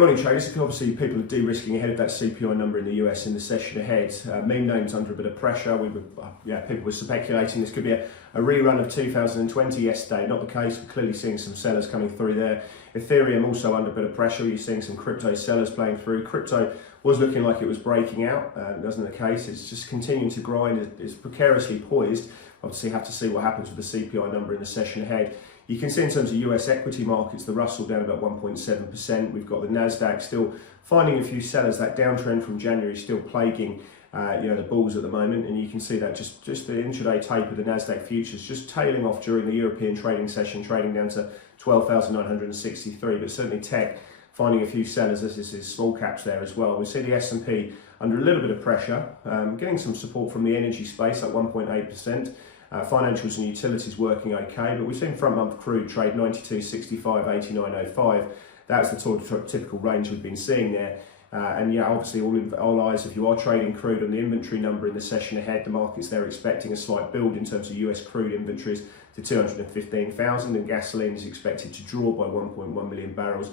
morning traders. Obviously people are de-risking ahead of that CPI number in the US in the session ahead. Meme names under a bit of pressure. People were speculating this could be a rerun of 2020 yesterday. Not the case. We're clearly seeing some sellers coming through there. Ethereum also under a bit of pressure. You're seeing some crypto sellers playing through. Crypto was looking like it was breaking out. It wasn't the case. It's just continuing to grind. It's precariously poised. Obviously have to see what happens with the CPI number in the session ahead. You can see in terms of US equity markets, the Russell down about 1.7%. We've got the Nasdaq still finding a few sellers. That downtrend from January still plaguing the bulls at the moment, and you can see that just the intraday tape of the Nasdaq futures just tailing off during the European trading session, trading down to 12,963. But certainly tech finding a few sellers, as this is small caps there as well. We see the S&P under a little bit of pressure, getting some support from the energy space at 1.8%. Financials and utilities working okay, but we've seen front month crude trade 92.65, 89.05. That's the typical range we've been seeing there. And yeah, obviously all eyes, if you are trading crude on the inventory number in the session ahead, the markets they're expecting a slight build in terms of US crude inventories to 215,000, and gasoline is expected to draw by 1.1 million barrels.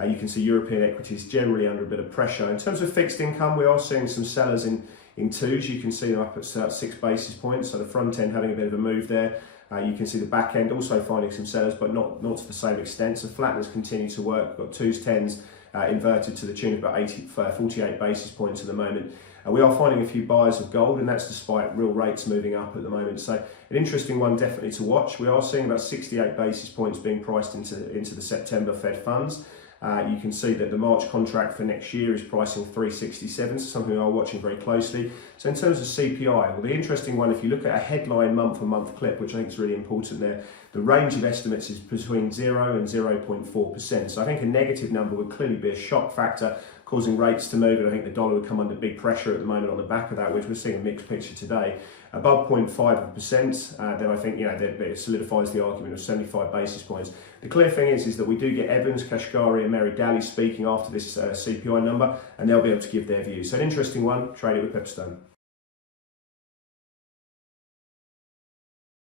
You can see European equities generally under a bit of pressure. In terms of fixed income, we are seeing some sellers in twos. You can see them up at 6 basis points, so the front end having a bit of a move there. You can see the back end also finding some sellers, but not to the same extent. So flatness continues to work. We've got twos, tens inverted to the tune of about 48 basis points at the moment. We are finding a few buyers of gold, and that's despite real rates moving up at the moment. So an interesting one definitely to watch. We are seeing about 68 basis points being priced into the September Fed funds. You can see that the March contract for next year is pricing 367, so something we are watching very closely. So in terms of CPI, well, the interesting one, if you look at a headline month-on-month clip, which I think is really important there, the range of estimates is between 0 and 0.4%. So I think a negative number would clearly be a shock factor, causing rates to move, and I think the dollar would come under big pressure at the moment on the back of that, which we're seeing a mixed picture today. Above 0.5%, then I think it solidifies the argument of 75 basis points. The clear thing is that we do get Evans, Kashkari and Mary Daly speaking after this CPI number, and they'll be able to give their views. So an interesting one, trade it with Pepperstone.